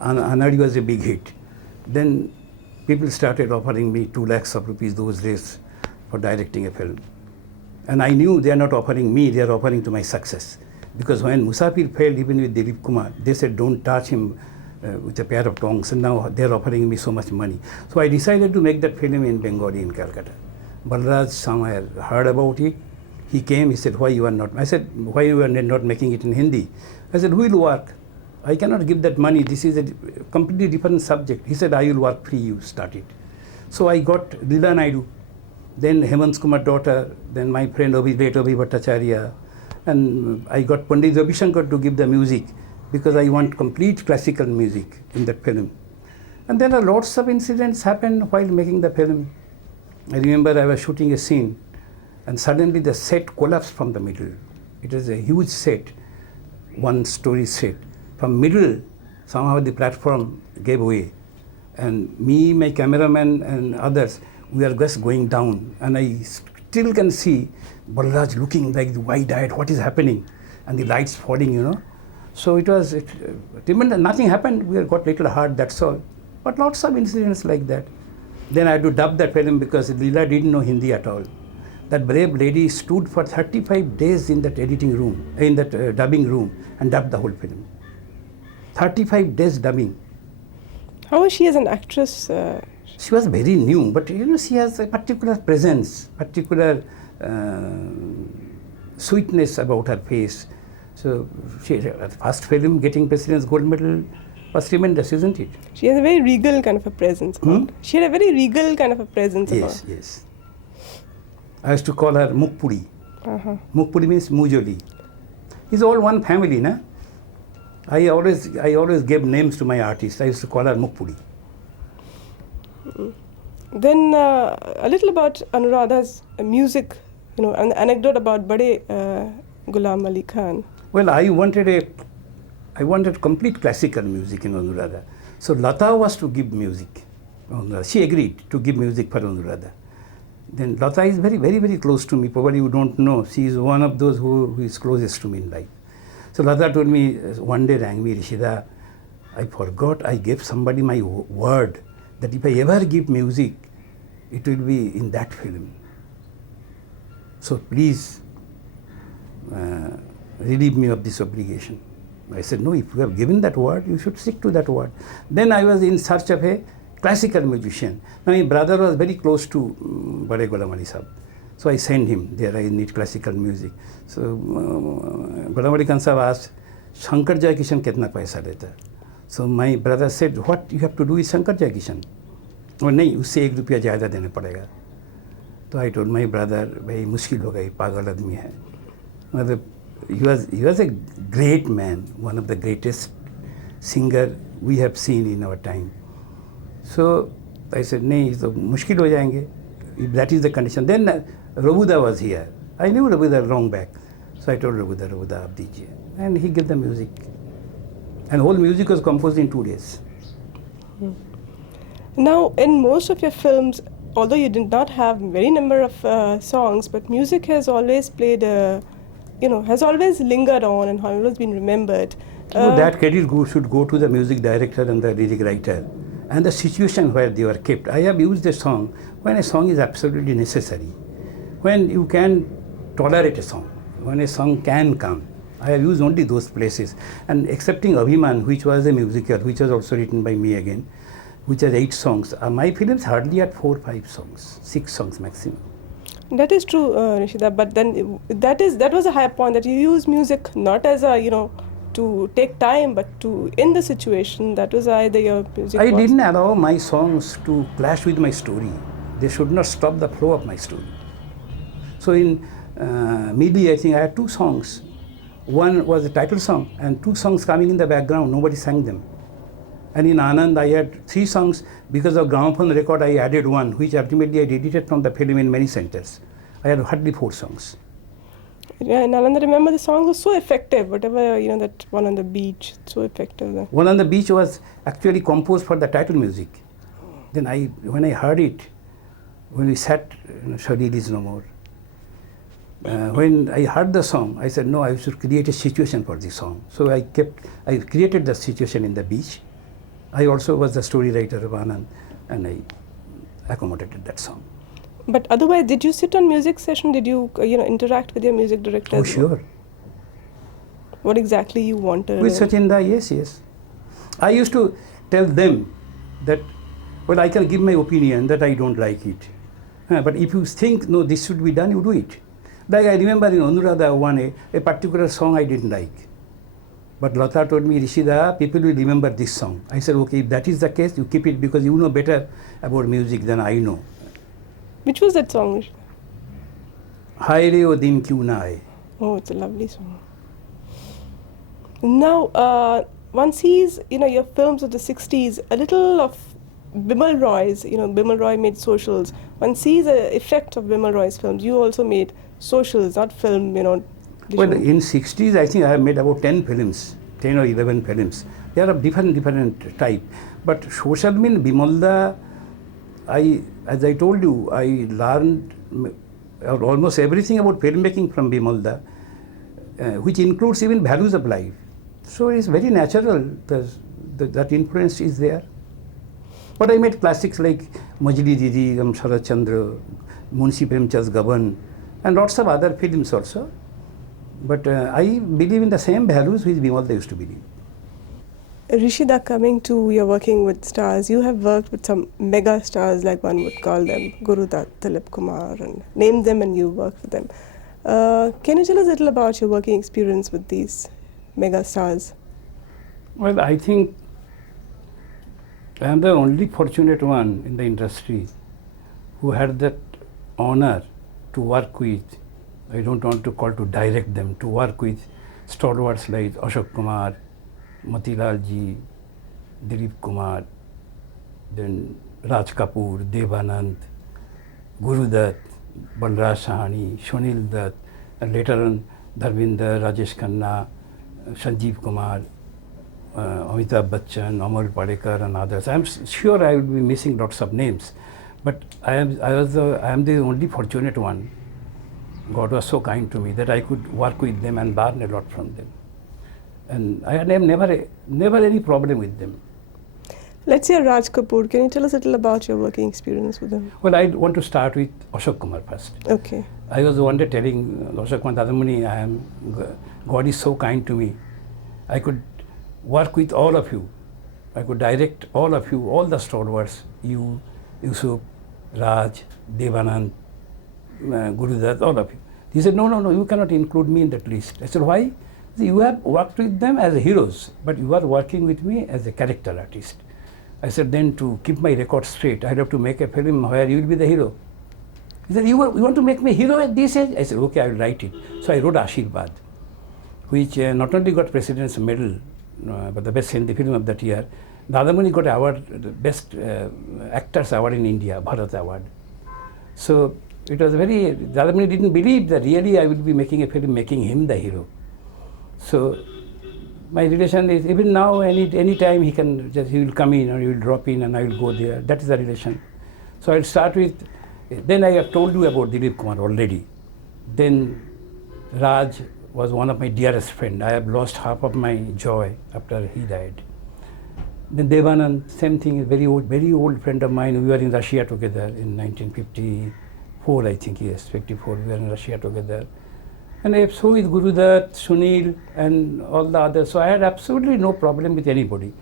Anari was a big hit. Then people started offering me 2 lakhs of rupees those days for directing a film. And I knew they are not offering me, they are offering to my success. Because when Musafir failed, even with Dilip Kumar, they said don't touch him with a pair of tongs, and now they are offering me so much money. So I decided to make that film in Bengali in Calcutta. Balraj somewhere heard about it. He came, he said, why you are not? I said, why you are not making it in Hindi? I said, who will work? I cannot give that money. This is a completely different subject. He said, I will work free, you start it. So I got Leela Naidu, then Hemant Kumar's daughter, then my friend late Abhi Bhattacharya, and I got Pandit Ravi Shankar to give the music because I want complete classical music in that film. And there are lots of incidents happened while making the film. I remember I was shooting a scene and suddenly the set collapsed from the middle. It was a huge set, 1-story set. From middle, somehow the platform gave way. And me, my cameraman and others, we are just going down. And I still can see Balraj looking like wide-eyed, what is happening? And the lights falling, you know. So it was, nothing happened, we got little hurt, that's all. But lots of incidents like that. Then I had to dub that film because Leela didn't know Hindi at all. That brave lady stood for 35 days in that editing room, in that dubbing room, and dubbed the whole film. 35 days dubbing. How was she as an actress? She was very new, but you know, she has a particular presence, particular sweetness about her face. So she, first film getting President's Gold Medal was tremendous, isn't it? She has a very regal kind of a presence. She had a very regal kind of a presence. Yes, yes. I used to call her Mukpuri. Mukpuri means Mujoli. It's all one family, na? I always gave names to my artists. I used to call her Mukpuri. Then a little about Anuradha's music, you know, an anecdote about Bade Ghulam Ali Khan. Well, I wanted complete classical music in Anuradha. So Lata was to give music. She agreed to give music for Anuradha. Then Lata is very, very, very close to me. Probably you don't know. She is one of those who is closest to me in life. So Lata told me, one day rang me, Rishida, I forgot I gave somebody my word that if I ever give music, it will be in that film. So please relieve me of this obligation. I said, no, if you have given that word, you should stick to that word. Then I was in search of a classical musician. Now my brother was very close to Bade Ghulam Ali Sahab. So I sent him, there I need classical music. So Ghulam Ali Khan Sahab asked, Shankar Jai Kishan kitna paisa leta? So my brother said, what you have to do is Shankar Jai Kishan. और नहीं उससे 1 रुपया ज़्यादा देना पड़ेगा. तो I told my brother, भाई मुश्किल हो गई, पागल आदमी है. मतलब he was a great man, one of the greatest singer we have seen in our time. So I said, नहीं तो मुश्किल हो जाएंगे. If that is the condition. Then Rabuda was here. I knew Rabuda long back. So I told Rabuda, आप दीजिए. And he gave the music. And whole music was composed in 2 days. Now, in most of your films, although you did not have very number of songs, but music has always played has always lingered on and has always been remembered. That credit should go to the music director and the lyric writer and the situation where they were kept. I have used a song when a song is absolutely necessary, when you can tolerate a song, when a song can come. I have used only those places. And excepting Abhiman, which was a musical, which was also written by me again, which has 8 songs. My films hardly had 4 or 5 songs, 6 songs maximum. That is true, Rishida. But then that was a high point, that you use music not as a to take time, but to in the situation. That was either your music. I didn't allow my songs to clash with my story. They should not stop the flow of my story. So in Midi, I think I had 2 songs. One was a title song and 2 songs coming in the background. Nobody sang them. And in Anand, I had 3 songs. Because of gramophone record, I added 1, which ultimately I deleted from the film in many centers. I had hardly 4 songs. Yeah, and Anand, remember the song was so effective. Whatever, that one on the beach, so effective. One on the beach was actually composed for the title music. Then when I heard it, when we sat, Sharil is no more. When I heard the song, I said, no, I should create a situation for this song. So I created the situation in the beach. I also was the story writer of Anand, and I accommodated that song. But otherwise, did you sit on music session? Did you interact with your music director? Oh, as well? sure. What exactly you wanted? With Sachinda, yes. I used to tell them that, well, I can give my opinion that I don't like it. But if you think, no, this should be done, you do it. Like I remember in Anuradha, a particular song I didn't like. But Lata told me, Rishida, people will remember this song. I said, okay, if that is the case, you keep it because you know better about music than I know. Which was that song? Hai re o din kyun na aaye. Oh, it's a lovely song. Now, one sees, your films of the 60s, a little of Bimal Roy's, Bimal Roy made socials. One sees the effect of Bimal Roy's films. You also made socials, not film, Well, in 60s, I think I have made about 10 films, 10 or 11 films. They are of different type. But social mean Bimalda, as I told you, I learned almost everything about filmmaking from Bimalda, which includes even values of life. So it's very natural that influence is there. But I made classics like Majli Didi, Sharad Chandra, Munshi Premchand's Gaban, and lots of other films also. But I believe in the same values which Bimalda used to believe. Rishida, coming to your working with stars, you have worked with some mega stars, like one would call them, Guru Dutt, Dilip Kumar, and name them and you work with them. Can you tell us a little about your working experience with these mega stars? Well, I think I am the only fortunate one in the industry who had that honor to work with, I don't want to call to direct them, to work with stalwarts like Ashok Kumar, Motilal ji, Dilip Kumar, then Raj Kapoor, Devanand, Guru Dutt, Balraj Sahani, Shonil Dutt, and later on Dharminder, Rajesh Khanna, Sanjeev Kumar, Amitabh Bachchan, Amol Padekar, and others. I am sure I will be missing lots of names, but I am the only fortunate one. God was so kind to me that I could work with them and learn a lot from them. And I had never any problem with them. Let's hear Raj Kapoor. Can you tell us a little about your working experience with him? Well, I want to start with Ashok Kumar first. Okay. I was one day telling Ashok Kumar, Dadamuni, God is so kind to me. I could work with all of you. I could direct all of you, all the stalwarts, you, Yusuf, Raj, Devanand, Guru Dutt, all of you. He said, no, you cannot include me in that list. I said, why? Said, you have worked with them as heroes, but you are working with me as a character artist. I said, then to keep my record straight, I have to make a film where you will be the hero. He said, you want to make me hero at this age? I said, okay, I will write it. So I wrote Ashirwad, which not only got President's Medal, but the best Hindi film of that year. Dadamuni got award, the best actors award in India, Bharat Award. So it was Dadamuni didn't believe that really I would be making a film, making him the hero. So my relation is, even now, any time he will come in or he will drop in and I will go there. That is the relation. So I'll start with, then I have told you about Dilip Kumar already. Then Raj was one of my dearest friends. I have lost half of my joy after he died. Then Devanand, same thing, very old friend of mine. We were in Russia together in 1954, I think, yes, 54. We were in Russia together. And so with Guru Dutt, Sunil, and all the others. So I had absolutely no problem with anybody.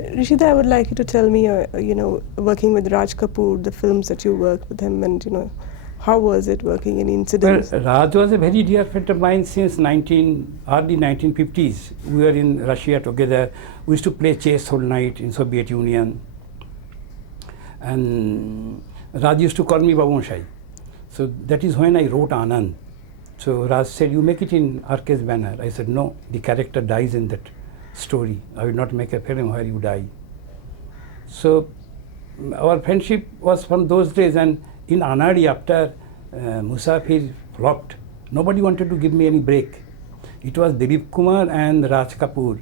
Rishida, I would like you to tell me, working with Raj Kapoor, the films that you worked with him, and how was it working, any incidents? Well, Raj was a very dear friend of mine since early 1950s. We were in Russia together. We used to play chess all night in Soviet Union. And Raj used to call me Babonshai. So that is when I wrote Anand. So Raj said, you make it in RK's banner. I said, no, the character dies in that story. I will not make a film where you die. So our friendship was from those days. And in Anari, after Musafir flopped, nobody wanted to give me any break. It was Dilip Kumar and Raj Kapoor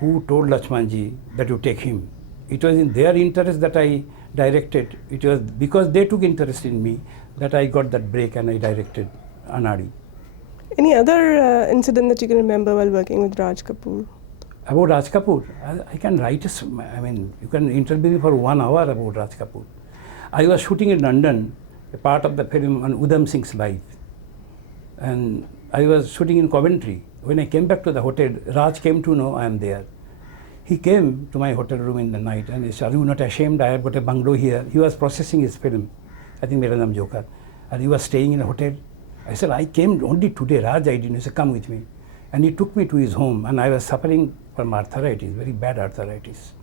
who told Lakshmanji that you take him. It was in their interest that I directed. It was because they took interest in me that I got that break and I directed Anari. Any other incident that you can remember while working with Raj Kapoor? About Raj Kapoor, I can write I mean, you can interview me for 1 hour about Raj Kapoor. I was shooting in London, a part of the film on Udham Singh's life. And I was shooting in Coventry. When I came back to the hotel, Raj came to know I am there. He came to my hotel room in the night and he said, "Are you not ashamed? I have got a bungalow here." He was processing his film. I think Mera Naam Joker. And he was staying in a hotel. I said, "I came only today, Raj, I didn't." He said, "Come with me." And he took me to his home, and I was suffering from arthritis, very bad arthritis.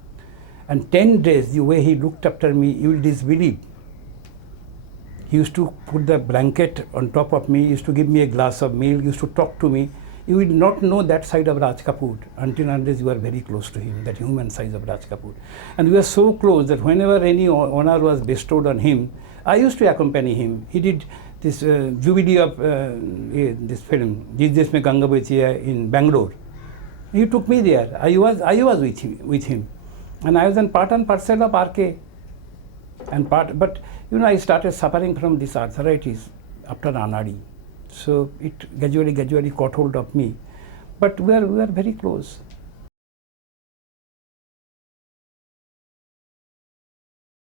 And 10 days, the way he looked after me, you will disbelieve. He used to put the blanket on top of me, used to give me a glass of milk, used to talk to me. You will not know that side of Raj Kapoor until unless you are very close to him, that human side of Raj Kapoor. And we were so close that whenever any honor was bestowed on him, I used to accompany him. He did this jubilee of this film, Jiis Desh Mein Ganga Bahti Hai, in Bangalore. He took me there. I was with him. And I was in part and parcel of RK. But you know, I started suffering from this arthritis after Anari. So it gradually caught hold of me. But we are very close.